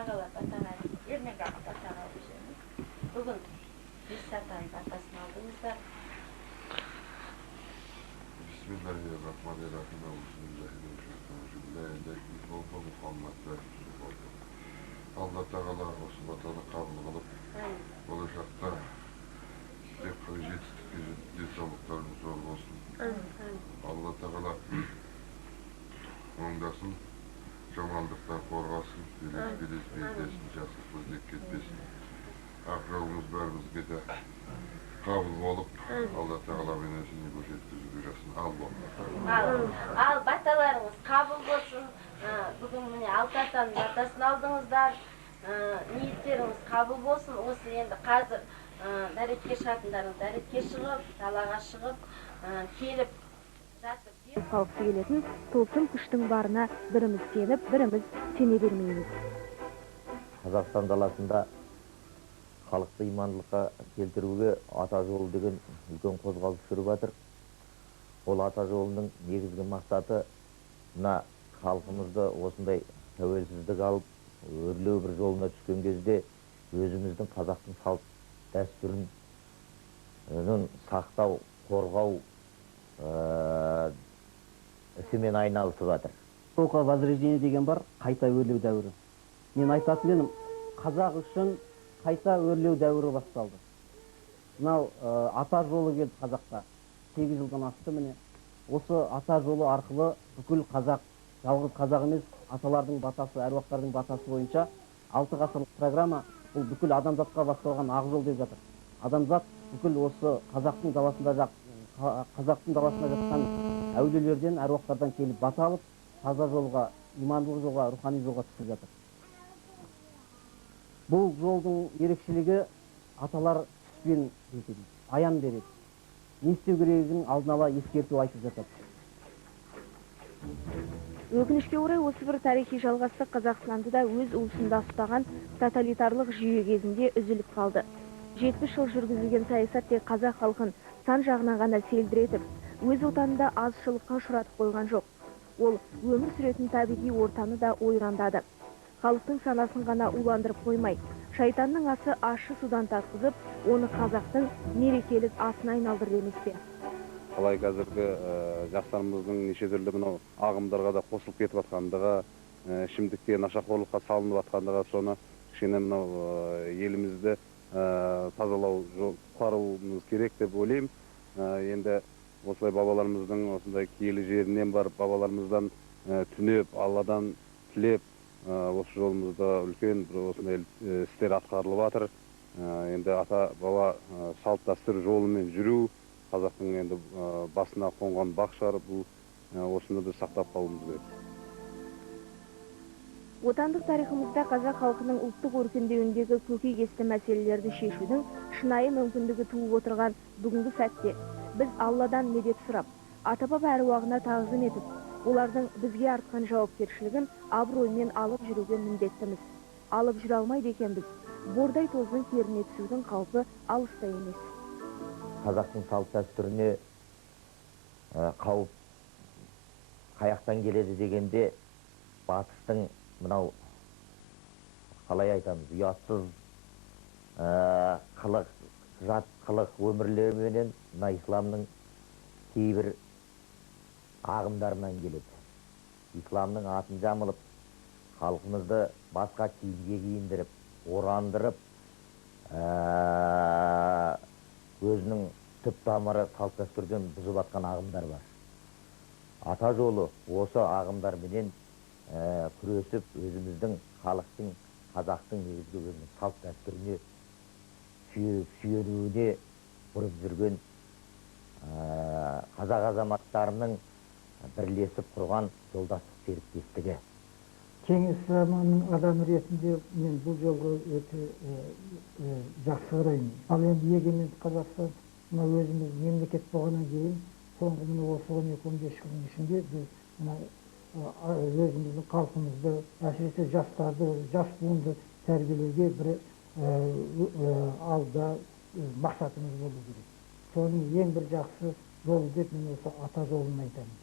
Ағалар батаға, ермек аға батаға өшеміз. Бүгін бес сатан батасын алдыңыздар. Bismillahirrahmanirrahim. Allah Teala olsun vatanı kabul kılıp olacakta жетістікке денсаулықтарыңыз зор болсын. Алла Тағала оңдасын, жамандықтан қорғасын, белес белдесін, жақсы көздеп кетпесін. Ақ жолымыз бәрімізге де қабыл болып, Алла Тағаламен өзіне көрсеткізіп жүресін. Ал болсын. Ал баталарыңыз қабыл болсын. Бүгін міне Алтатан батасын алдыңыздар. Ниеттеріңіз қабыл болсын. Осы енді қазір дәретке шығатындарың дәретке шығып, далаға шығып, келіп жатып. Халықты келетін тылсым күштің барына біріміз сеніп, біріміз сене бермейміз. Қазақстан даласында халықты имандылыққа келтіруге ата жолы деген үлкен қозғалыс жүріп жатыр. Ол ата жолының негізгі мақсаты мына халқымызды осындай тәуелсіздік алып, өрлеу бір жолына түскен кезде өзіміздің қазақтың салт дәстүрін сақтау, қорғау ісімен айналысып жатыр. Эпоха возрождения деген бар, қайта өрлеу дәуірі. Мен айтатын едім, қазақ үшін қайта өрлеу дәуірі басталды. Мынау ата жолы келді қазаққа. 8 жылдан асты міне. Осы ата жолы арқылы бүкіл қазақ, жалғыз қазақ емес, аталардың батасы, әруақтардың батасы бойынша 6 ғасырлық программа бұл бүкіл адамзатқа басталған ақ жол деп жатыр. Адамзат бүкіл осы қазақтың даласында жатқан әулиелерден, әруақтардан келіп бата алып, таза жолға, имандылық жолға, рухани жолға түсіп жатыр. Бұл жолдың ерекшелігі аталар түспен жетеді, аян береді. Не істеу керегін алдын ала ескерту айтып жатады. Өкінішке орай осы бір тарихи жалғастық Қазақстанды да өз уысында ұстаған тоталитарлық жүйе кезінде үзіліп қалды. 70 жыл жүргізілген саясат тек қазақ халқын сан жағынан ғана селдіретіп, өз отанында азшылыққа ұшыратып қойған жоқ. Ол өмір сүретін табиғи ортаны да ойрандады. Халықтың санасын ғана уландырып қоймай, шайтанның асы ащы судан татқызып, оны қазақтың мерекелік асына айналдырды емес пе? Қалай қазіргі жастарымыздың неше түрлі мынау ағымдарға да қосылып кетіп жатқандығы, ішімдікке, нашақорлыққа салынып жатқандығы, соны кішкене мынау елімізді тазалау құтқаруымыз керек деп ойлаймын. Енді осылай бабаларымыздың осындай киелі жерінен барып, бабаларымыздан түнеп, Алладан тілеп, осы жолымызда үлкен осындай істер атқарылып жатыр. Енді ата баба салт дәстүр жолымен жүру қазақтың енді басына қонған бақ шығар, бұл осыны біз сақтап қалуымыз керек. Отандық тарихымызда қазақ халқының ұлттық өркендеуіндегі көкейкесті мәселелерді шешудің шынайы мүмкіндігі туып отырған бүгінгі сәтте біз Алладан медет сұрап, ата-баба әруағына тағзым етіп, олардың бізге артқан жауапкершілігін абыроймен алып жүруге міндеттіміз. Алып жүре алмайды екенбіз. Бордай тоздың керіне түсудің қаупі алыста емес. Қазақтың салт дәстүріне қауіп қаяқтан келеді дегенде батыстың мынау қалай айтамыз, ұятсыз қылық, жат қылық өмірлеріменен мына исламның кейбір ағымдарынан келеді. Исламның атын жамылып, халқымызды басқа киімге киіндіріп, орандырып, өзінің түп тамыры салт дәстүрден бұзып жатқан ағымдар бар. Ата жолы осы ағымдарменен күресіп, өзіміздің халықтың, қазақтың негізгі өзінің салт дәстүріне сүйенуіне бұрып жүрген қазақ азаматтарының бірлесіп құрған жолдастық серіктестігі. Кеңес заманының адам ретінде мен бұл жолға өте жақсы қараймын. Ал енді егемен Қазақстан өзіміз мемлекет болғаннан кейін соңғы осы 12-15 жылдың ішінде біз өзіміздің халқымызды, әсіресе жастарды, жас буынды тәрбиелеуге бір алда мақсатымыз болу керек. Соның ең бір жақсы жолы деп мен осы ата жолын айтамын.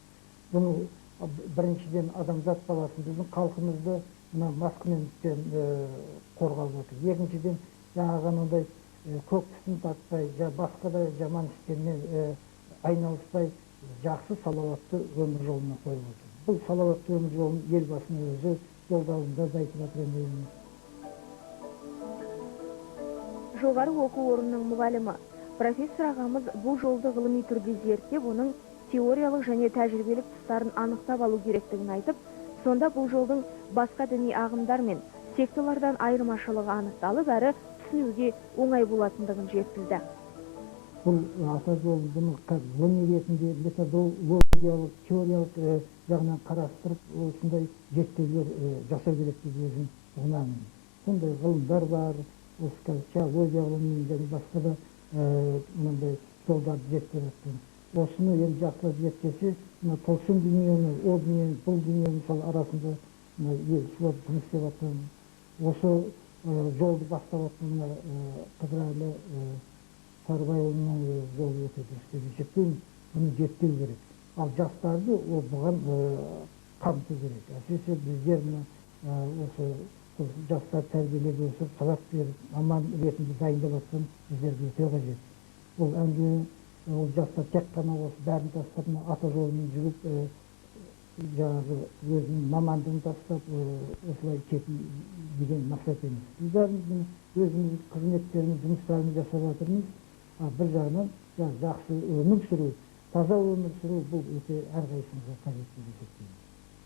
Бұны Біріншіден адамзат баласын, біздің халқымызды мына маскүнемдіктен қорғап отыр. Екіншіден, жаңағы анандай көк түтін тартпай, басқа да жаман істермен айналыспай, жақсы салауатты өмір жолына қойып отыр. Бұл салауатты өмір жолын елбасының өзі жолдауында да айтып жатыр. Жоғары оқу орнының мұғалімі профессор ағамыз бұл жолды ғылыми түрде зерттеп, оның теориялық және тәжірибелік тұстарын анықтап алу керектігін айтып, сонда бұл жолдың басқа діни ағымдар мен секталардан айырмашылығы анықталып, әрі түсінуге оңай болатындығын жеткізді. Бұл ата жолын ғылыми ретінде методологиялық, теориялық жағынан қарастырып, осындай зерттеулер жасау керек деп өзім ұғынамын. Сондай ғылымдар бар, осы теология ғылымымен және басқа да мынандай жолдарды зерттеп жатқан. Осыны енді жақсылап зерттесе, мына тылсым дүниені, ол дүниені, бұл дүниені мысалы арасында елшілер жұмыс істеп жатқан. Осы жолды бастап жатқан мына Қыдырәлі Сарыбайұлының жолы өте дұрыс деп есептеймін. Бұны зерттеу керек. Ал жастарды бұған қамту керек. Әсіресе біздер осы жастар тәрбиелеп өсіп, сабақ беріп, маман ретінде дайындап жатқан біздерге өте қажет. Ол әңгіме, ол жастар тек қана осы бәрін тастап, ата жолымен жүріп, жаңағы өзінің мамандығын тастап, осылай кету деген мақсат емес. Біз бәріміз өзіміз қызметтеріміз, жұмыстарымыз жасап жатырмыз. Бір жағынан жақсы өмір сүру, таза өмір сүру, бұл өте әрқайсымызға қажет деп есептеймін.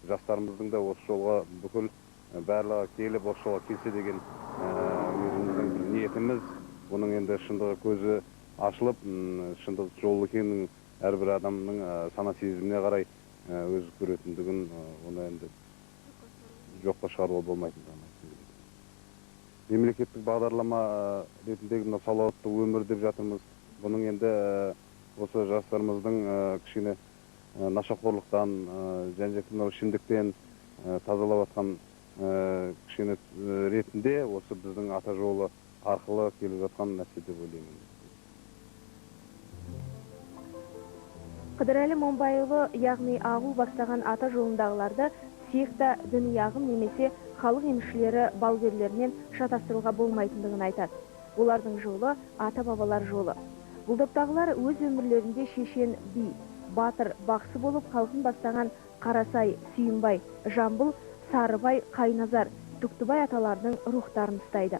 Жастарымыздың да осы жолға бүкіл барлығы келіп осы жолға келсе деген өзіміздің бір ниетіміз. Бұның енді шындығы көзі ашылып, шындық жол екенін әрбір адамның сана сезіміне қарай өз көретіндігін, оны енді жоққа шығаруға болмайтындығын айтып келеді. Мемлекеттік бағдарлама ретіндегі салауатты өмір деп жатырмыз. Бұның енді осы жастарымыздың кішкене нашақорлықтан, және ішімдіктен тазалап жатқан кішкене ретінде осы біздің ата жолы арқылы келіп жатқан нәрсе деп ойлаймын. Қыдырәлі Момбайұлы, яғни Ағыл бастаған ата жолындағыларды секта, діни ағым немесе халық емшілері, балгерлерінен шатастыруға болмайтындығын айтады. Олардың жолы ата бабалар жолы. Бұл топтағылар өз өмірлерінде шешен би, батыр, бақсы болып халқын бастаған Қарасай, Сүйінбай, Жамбыл, Сарыбай, Қайназар, Түктібай аталарының рухтарын ұстайды.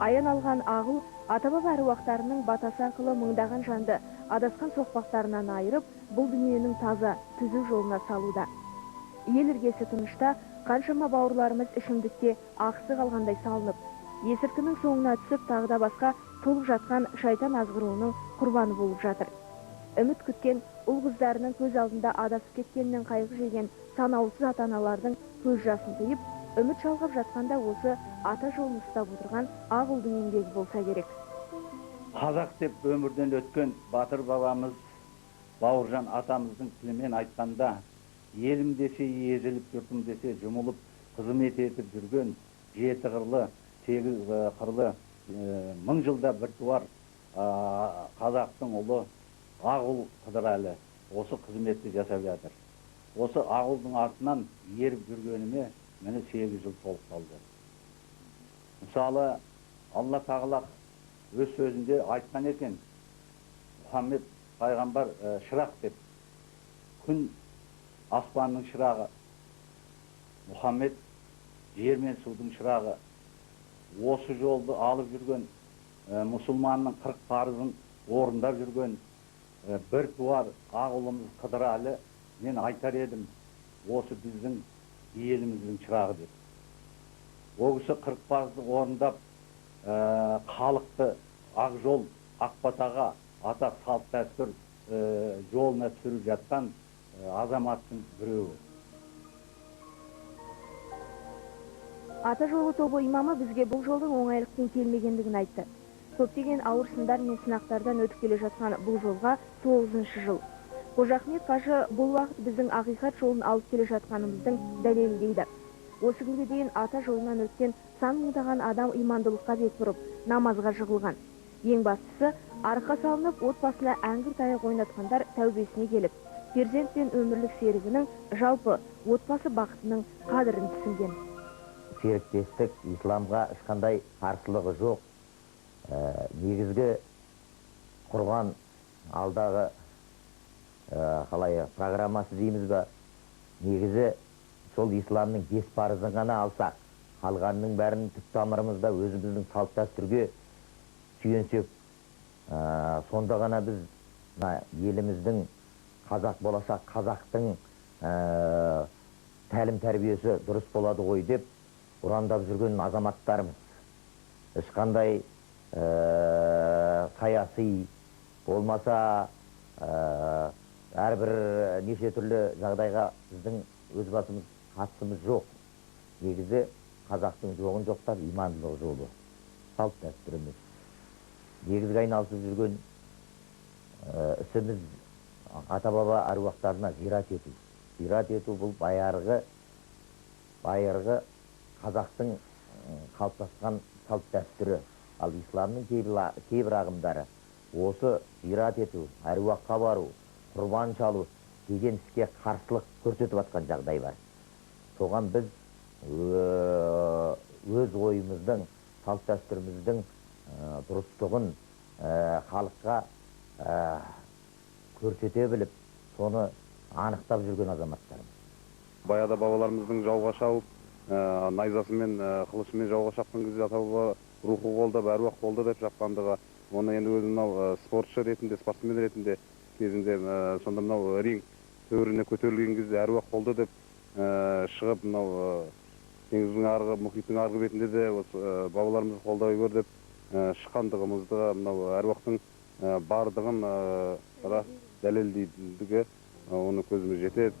Аян алған Ағыл ата-баба әруақтарының батасы арқылы мыңдаған жанды адасқан соқпақтарынан айырып, бұл дүниенің таза, түзу жолына салуда. Ел іргесі тынышта қаншама бауырларымыз ішімдікке ақысы қалғандай салынып, есірткінің соңына түсіп, тағыда басқа толып жатқан шайтан азғыруының құрбаны болып жатыр. Үміт күткен ұл қыздарының көз алдында адасып кеткеннен қайғы жеген санаусыз ата-аналардың көз жасын тыйып, үміт жалғап жатқанда осы ата жолын ұстап отырған Ағылдың еңбегі болса керек. Қазақ деп өмірден өткен батыр бабамыз Бауыржан атамыздың тілімен айтқанда, елім десе езіліп, жұртым десе жұмылып, қызмет етіп жүрген жеті қырлы, сегіз қырлы, мың жылда бір туар қазақтың ұлы Ағыл Қыдырәлі осы қызметті жасап жатыр. Осы Ағылдың артынан еріп жүргеніме мені 8 жыл толық қалды. Мысалы, Алла тағала өз сөзінде айтқан екен, Мұхаммед пайғамбар шырақ деп, күн аспанның шырағы, Мұхаммед жер мен судың шырағы. Осы жолды алып жүрген, мұсылманның 40 парызын орындап жүрген бір туар Ағылымыз Қыдырәлі, мен айтар едім, осы біздің еліміздің шырағы деп. Ол кісі 40 парызды орындап, халықты ақ жол, ақ батаға, ата салт дәстүр жолына түсіріп жатқан азаматтың біреуі. Ата жолы тобы имамы бізге бұл жолдың оңайлықпен келмегендігін айтты. Көптеген ауыр сындар мен сынақтардан өтіп келе жатқан бұл жолға 9-шы жыл. Қожа Ахмет қажы бұл уақыт біздің ақиқат жолын алып келе жатқанымыздың дәлелі дейді. Осы күнге дейін ата жолынан өткен сан мыңдаған адам имандылыққа бет бұрып, намазға жығылған. Ең бастысы, арқа салынып, отбасына әңгір таяқ ойнатқандар тәубесіне келіп, перзент пен өмірлік серігінің, жалпы отбасы бақытының қадірін түсінген. Серіктестік исламға ешқандай қарсылығы жоқ. Негізгі құрған алдағы қалай программасы дейміз ба, негізі сол исламның 5 парызын ғана алсақ, қалғанның бәрін түп тамырымызда өзіміздің салт дәстүрге сүйенсек, сонда ғана біз еліміздің қазақ болашақ қазақтың тәлім тәрбиесі дұрыс болады ғой деп ұрандап жүрген азаматтарымыз. Ешқандай саяси болмаса әрбір неше түрлі жағдайға біздің өз басымыз қатысымыз жоқ. Негізі қазақтың жоғын жоқтап имандылық жолы, салт дәстүріміз. Негізгі айналысып жүрген ісіміз ата-баба әруақтарына зират ету. Зират ету бұл байырғы қазақтың қалыптасқан салт дәстүрі. Ал исламның кейбір ағымдары осы зират ету, әруаққа бару, құрбан шалу деген іске қарсылық көрсетіп жатқан жағдай бар. Соған біз өз ойымыздың, салт дәстүріміздің дұрыстығын халыққа көрсете біліп, соны анықтап жүрген азаматтарымыз. Баяда бабаларымыздың жауға шауып, найзасымен, қылышымен жауға шапқан кезде ата-баба рухы қолдап, әруақ қолда деп шапқандығы, оны енді өзі мынау спортшы ретінде, спортсмен ретінде кезінде сонда мынау ринг төріне көтерілген кезде әруақ қолда деп шығып, мынау теңіздің арғы, мұхиттың арғы бетінде де бабаларымыз қолдай көр деп шыққандығымызды, мынау әруақтың бардығын дәлелдейдігі, оны көзіміз жетеді.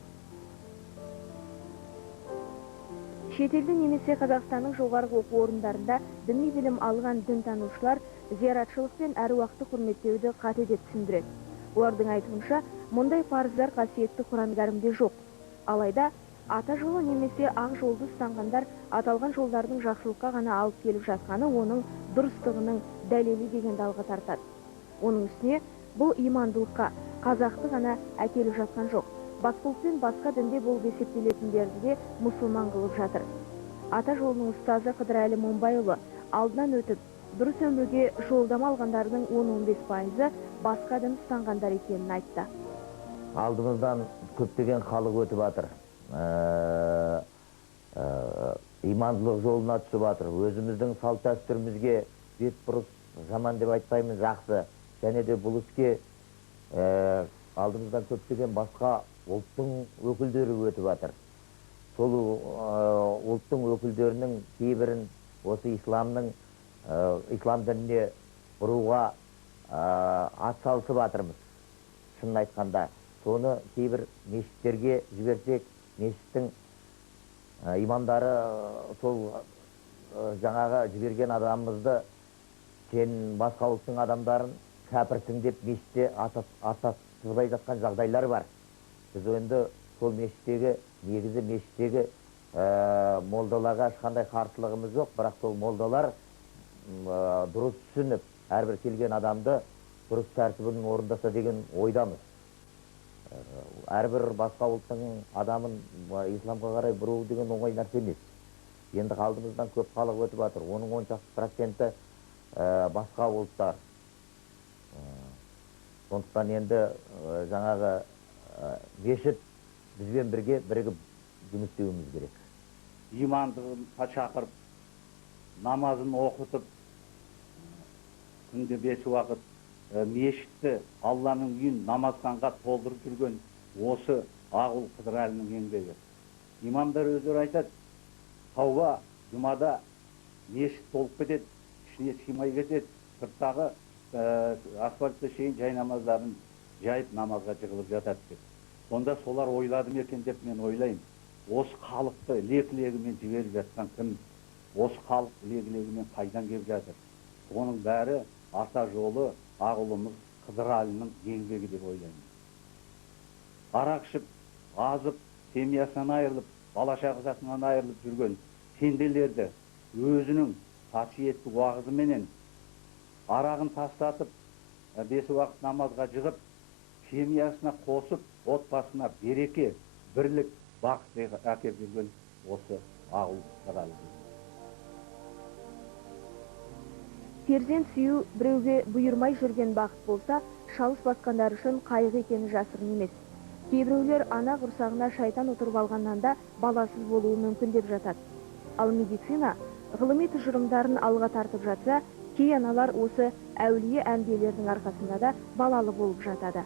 Шетелде немесе Қазақстанның жоғарғы оқу орындарында діни білім алған дінтанушылар зияратшылық пен әруақты құрметтеуді қате деп түсіндіреді. Олардың айтуынша, мұндай парыздар қасиетті Құран кәрімде жоқ. Алайда ата жолы немесе ақ жолды ұстанғандар аталған жолдардың жақсылыққа ғана алып келіп жатқаны оның дұрыстығының дәлелі дегенді алға тартады. Оның үстіне бұл имандылыққа, қазақты ғана әкеліп жатқан жоқ. Басқұлықпен басқа дінде болып есептелетіндерді де мұсылман қылып жатыр. Ата жолының ұстазы Қыдырәлі Момбайұлы алдынан өтіп, дұрыс өмірге жолдама алғандардың 10-15% басқа дін ұстанғандар екенін айтты. Алдымыздан көптеген халық өтіп жатыр. Имандылық жолына түсіп жатыр. Өзіміздің салт дәстүрімізге бетбұрыс жаман деп айтпаймыз, жақсы. Және де бұл іске алдымыздан көптеген басқа ұлттың өкілдері өтіп жатыр. Сол ұлттың өкілдерінің кейбірін осы ислам дініне бұруға атсалысып жатырмыз. Шынын айтқанда, соны кейбір мешіттерге жіберсек, мешіттің имамдары сол жаңағы жіберген адамымызды сен басқа ұлттың адамдарын кәпірсің деп мешітте атасызбай жатқан жағдайлар бар. Біз енді сол негізі мешіттегі молдаларға ешқандай қарсылығымыз жоқ, бірақ сол молдалар дұрыс түсініп, әрбір келген адамды дұрыс тәртібін орындаса деген ойдамыз. Әрбір басқа ұлттың адамын исламға қарай бұру деген оңай нәрсе емес. Енді алдымыздан көп халық өтіп жатыр. Оның 10% басқа ұлттар. Сондықтан енді жаңағы мешіт бізбен бірге бірігіп жұмыс істеуіміз керек. Имандылыққа шақырып, намазын оқытып, күнде 5 уақыт мешітті, Алланың үйін намазханға толтырып жүрген осы Ағұл Қыдырәлінің еңбегі. Имамдар өздері айтады, тауба жұмада мешіт толып кетеді, ішіне сыймай кетеді, сырттағы асфальтта шейін жай намаздарын жайып намазға жығылып жатады деп. Сонда солар ойлады ма екен деп мен ойлаймын. Осы халықты лек-легімен жіберіп жатқан кім? Осы халық лек-легімен қайдан келіп жатыр? Оның бәрі ата жолы Ағұлымыз Қыдырәлінің еңбегі деп ойлаймын. Арақ ішіп, азып, семьясынан айырылып, бала-шағасынан айырылып жүрген пенделерді өзінің қасиетті уағызыменен арағын тастатып, 5 уақыт намазға жығып, семьясына қосып, отбасына береке, бірлік, бақыт әкеп жүрген осы Ағыл Саралы. Перзент сүю біреуге бұйырмай жүрген бақыт болса, шалыс басқандар үшін қайғы екені жасырын емес. Кейбіреулер ана құрсағына шайтан отырып алғаннан да баласыз болуы мүмкін деп жатады. Ал медицина ғылыми тұжырымдарын алға тартып жатса, кей аналар осы әулие әмбиелердің арқасында да балалы болып жатады.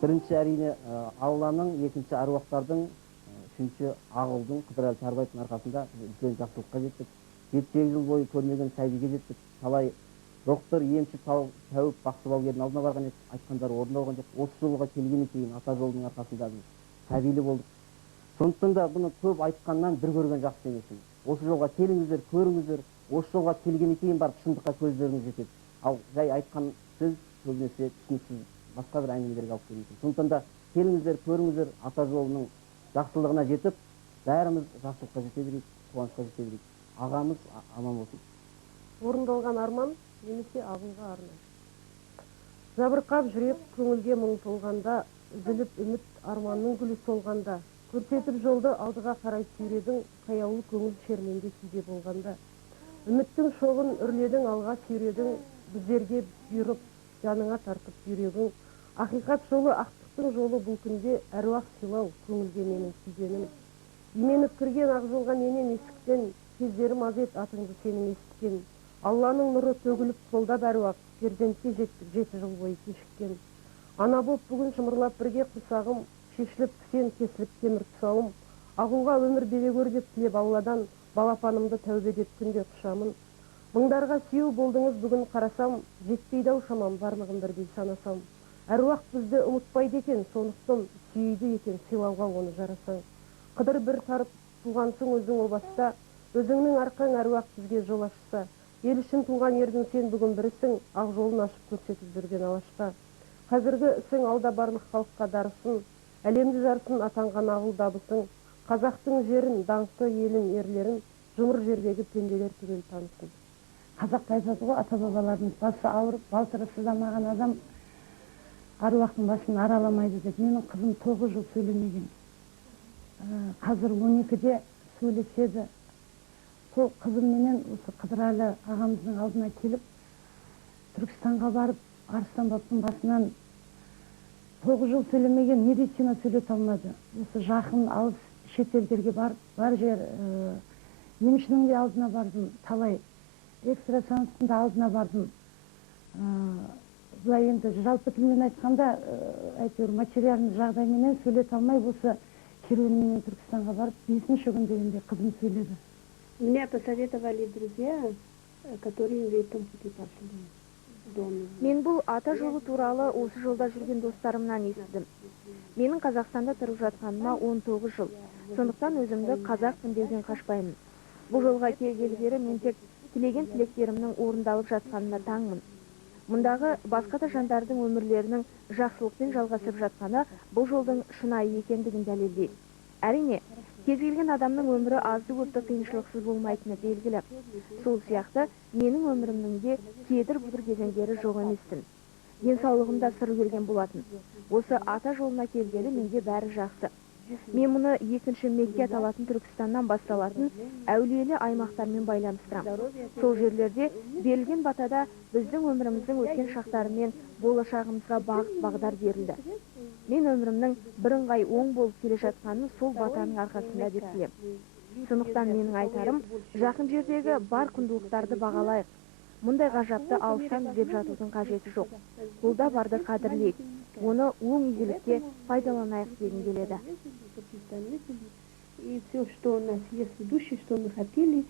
Бірінші әрине Алланың, екінші әруақтардың, үшінші Ағылдың, Қыдырәлі Сарыбаевтың арқасында үлкен жақсылыққа жеттік. 7-8 жыл бойы көрмеген сәбиге жеттік. Талай доктор, емші, тәуіп, бақсы балгердің алдына барған еді, айтқандары орындалған жоқ. Осы жолға келгеннен кейін ата жолдың арқасында сәбилі болдық. Сондықтан да бұны көп айтқаннан бір көрген жақсы емеспін. Осы жолға келіңіздер, көріңіздер, осы жолға келгеннен кейін барып шындыққа көздеріңіз жетеді. Ал жай айтқан сөз көбінесе түсініксіз басқа бір әңгімелерге алып келуі мүмкін. Сондықтан да келіңіздер, көріңіздер, ата жолының жақсылығына жетіп, бәріміз жақсылыққа жете берейік, қуанышқа жете берейік. Ағамыз аман болсын. Орындалған арман немесе Ағылға арнай. Жабырқап жүрек көңілге мұң толғанда, үзіліп үміт арманның гүлі солғанда, көрсетіп жолды алдыға қарай сүйредің, қаяулы көңіл шерменде күйде болғанда. Үміттің шоғын үрледің алға сүйредің, біздерге бұйырып, жаныңа тартып жүрегің. Ақиқат жолы, ақтықтың жолы бұл күнде әруақ сыйлау көңілге менің сүйгенім. Именіп кірген ақ жолға менен есіктен, кездерім аз ет атыңды сенің есіткен. Алланың нұры төгіліп қолдап әруақ, перзентке жеттік 7 жыл бойы кешіккен. Ана боп бүгін шымырлап бірге құрсағым, шешіліп кісен кесіліп темір тұсауым. Ағуға өмір бере көр деп тілеп Алладан, балапанымды тәубе деп күнде құшамын. Мұңдарға сүйеу болдыңыз бүгін қарасам, жетпейді ау шамам барлығын бірдей санасам. Әруақ бізді ұмытпайды екен, сондықтан сүйейді екен сыйлауға оны жарасаң. Қыдыр бір тарып туғансың өзің о баста, өзіңнің арқаң әруақ бізге жол ашса. Ел үшін туған ердің сен бүгін бірісің, ақ жолын ашып көрсетіп жүрген алашқа. Қазіргі ісің алда барлық халыққа дарысын, әлемді жарсын атанған Ағыл дабысың. Қазақтың жерін, даңқты елін, ерлерін, жұмыр жердегі пенделер түгел танысын. Қазақта айтады ғой, ата бабаларымыз басы ауырып, балтыры сыздамаған адам аруақтың басын араламайды деп. Менің қызым 9 жыл сөйлемеген. Қазір 12-де сөйлеседі. Сол қызымменен осы Қыдырәлі ағамыздың алдына келіп, Түркістанға барып, Арыстан бабтың басынан 9 жыл сөйлемеген, медицина сөйлете алмады. Осы жақын алыс шетелдерге барып, бар жер емшінің де алдына бардым, талай экстрасенстің де алдына бардым. Бұлай енді жалпы тілмен айтқанда, әйтеуір материалын жағдайменен сөйлете алмай, осы керуенменен Түркістанға барып, 5-ші күн дегенде қызым сөйледі. Меня посоветовали друзья, которые в этом пути пошли. Мен бұл ата жолы туралы осы жолда жүрген достарымнан естідім. Менің Қазақстанда тұрып жатқаныма 19 жыл. Сондықтан өзімді қазақпын деуден қашпаймын. Бұл жолға келгелі бері мен тек тілеген тілектерімнің орындалып жатқанына таңмын. Мұндағы басқа да жандардың өмірлерінің жақсылықпен жалғасып жатқаны бұл жолдың шынайы екендігін дәлелдейді. Әрине, кез келген адамның өмірі азды-көпті қиыншылықсыз болмайтыны белгілі. Сол сияқты менің өмірімнің де кедір-бұдыр кезеңдері жоқ еместін. Денсаулығымда сыр берген болатын. Осы ата жолына келгелі менде бәрі жақсы. Мен мұны екінші Мекке аталатын Түркістаннан басталатын әулиелі аймақтармен байланыстырам. Сол жерлерде берілген батада біздің өміріміздің өткен шақтары мен болашағымызға бағыт-бағдар берілді. Мен өмірімнің бірыңғай оң болып келе жатқанын сол батаның арқасында деп білем. Сондықтан менің айтарым, жақын жердегі бар құндылықтарды бағалайық. Мұндай ғажапты алыстан іздеп жатудың қажеті жоқ. Бұлда барды қадірлейік. Оны оң игілікке пайдаланайық дегім келеді. И все, что у нас есть в душе, что мы хотели,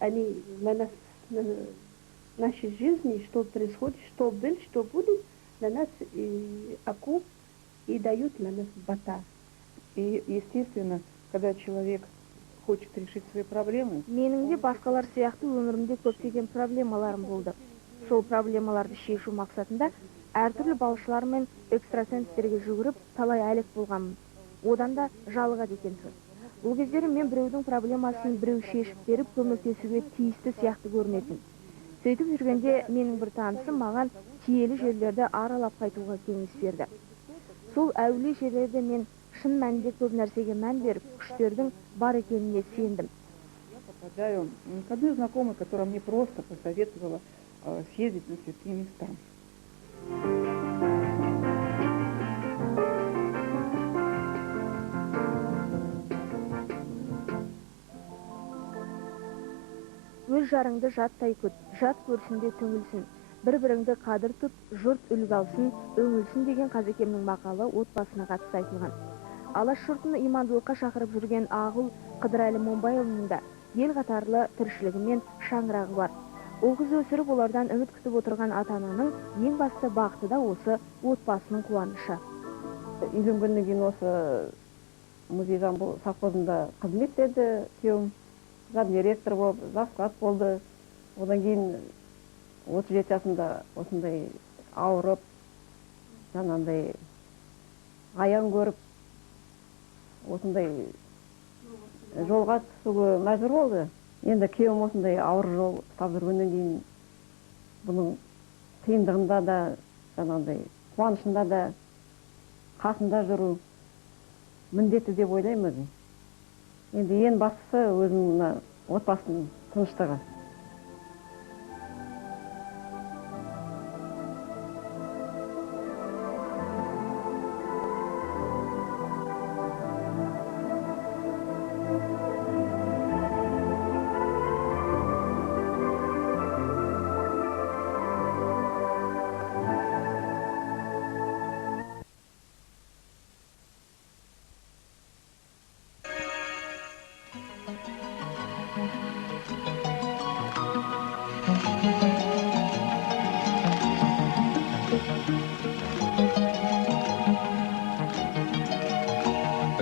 они для нас, нашей жизни, что происходит, что было, что будет, для нас окуп и дают для нас бата. И, естественно, когда человек хочет решить свои проблемы. Менің де басқалар сияқты өмірімде көптеген проблемаларым болды. Сол проблемаларды шешу мақсатында әртүрлі балшылар мен экстрасенстерге жүгіріп, талай әлек болғанмын. Одан да жалыға деген сөз. Бұл кездері мен біреудің проблемасын біреу шешіп беріп, көмектесуге тиісті сияқты көрінетін. Сөйтіп жүргенде менің бір танысым маған киелі жерлерді аралап қайтуға кеңес берді. Сол әулие жерлерде мен шын мәнінде көп нәрсеге мән беріп, күштердің бар екеніне сендім. Я попадаю к одной знакомой, которая мне просто посоветовала съездить на святые места. Өз жарыңды жаттай күт, жат көрсінде түңілсін. Бір-біріңді қадір тұт, жұрт үлгі алсын, өңілсін деген Қазекемнің мақалы отбасына қатысты айтылған. Алаш жұртын имандылыққа шақырып жүрген Ағыл Қыдырәлі Момбайұлының да ел қатарлы тіршілігі мен шаңырағы бар. Ол қыз өсіріп, олардан үміт күтіп отырған ата-ананың ең басты бақыты да осы отбасының қуанышы. Үйленгеннен кейін осы музей жамбыл совхозында қызмет етеді, күйеуім замдиректор болып, завклад болды. Одан кейін 37 жасында осындай ауырып, жаңағындай аян көріп, осындай жолға түсуге мәжбүр болды. Енді күйеуім осындай ауыр жол ұстап жүргеннен кейін бұның қиындығында да, жаңағындай қуанышында да қасында жүру міндетті деп ойлаймын. Енді ең бастысы өзімнің отбасының тыныштығы.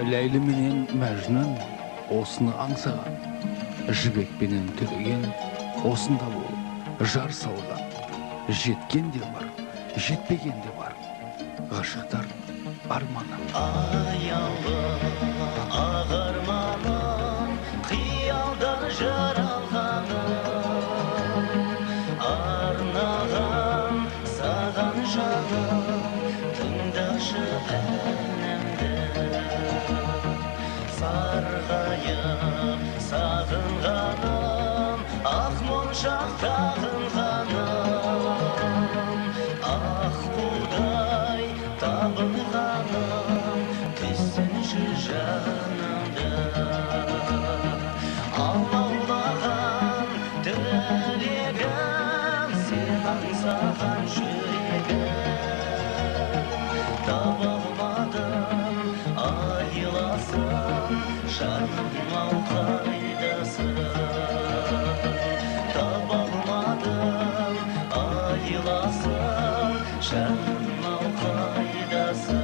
Ләйлі менен Мәжнүн осыны аңсаған, жібек пенен төлеген осында болып жар салған. Жеткен де бар, жетпеген де бар, ғашықтар арманы. Аялы ағарманым, қиялдан жаралғаным, арнаған саған жаным, тыңдашы әнімді. Сарғайып сағынғаным, ақ моншақ тағынғаным, ақ қудай табынғаным, түсінші жанымды. Алаулаған тілегім, сен аңсаған жүрегім, таба алмадым айласын, жаным-ау қайдасың? Таба алмадым айласын, жаным-ау қайдасың?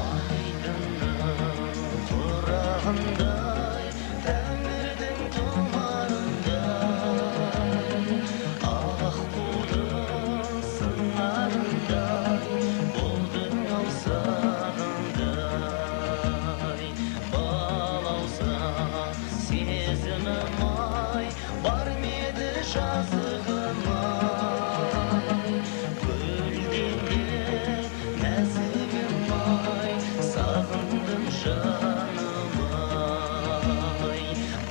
Айдынның құрағындай, тәңірдің тұмарындай, ақ қудың сыңарындай, болдың ау сағындай. Балауса сезімім ай, бар меді жазығым ай, көлденде нәзігім ай, сағындым жаным ай.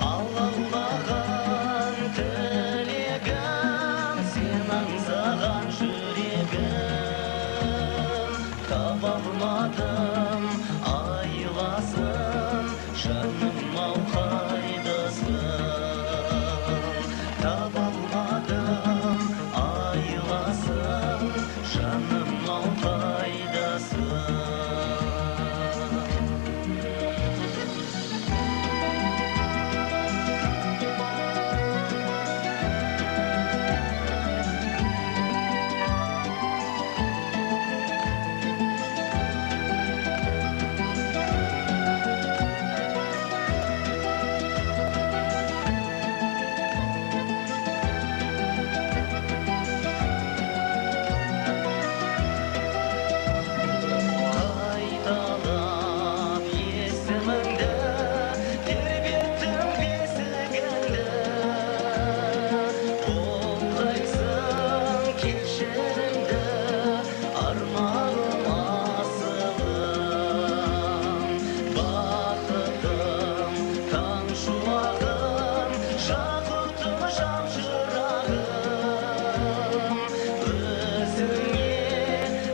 Алаулаған тілегім, сен аңсаған жүрегім, таба алмадым айласын, жаным-ау қайдасың? Таба алмадым айласын, жаным-ау қайдасың?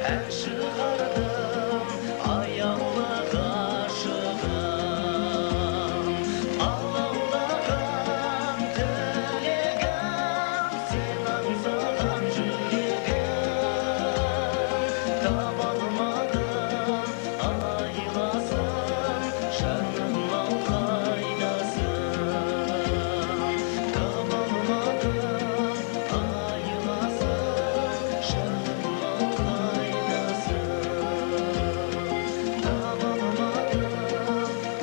ән шығардым аяулы ғашығым алаулаған тілегім сен аңсаған жүрегім таба алмадым айласын жаным ау қайдасың таба алмадым айласын жаным ау қайдасың таба алмадым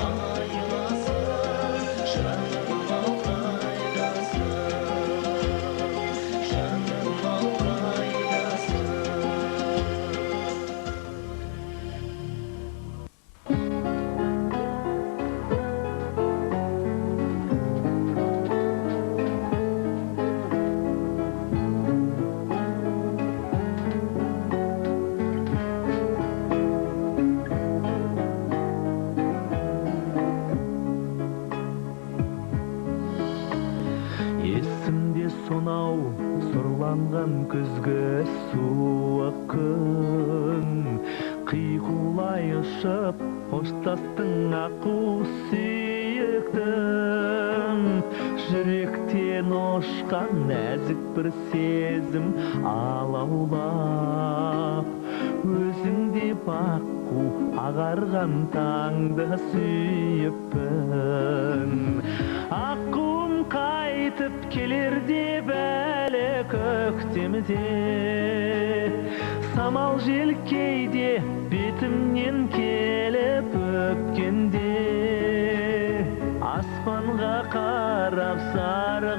айласын жаным ау қайдасың жаным ау қайдасың Есімде сонау сұрланған күзгі суық күн қиқулай ұшып қоштастың аққу сүйіктім жүректен ұшқан нәзік бір сезім алаулап өзіңде баққу ағарған таңды сүйіппін аққуым қайтып келер деп әлі көктемде самал жел кейде бетімнен келіп өпкенде аспанға қарап сарыға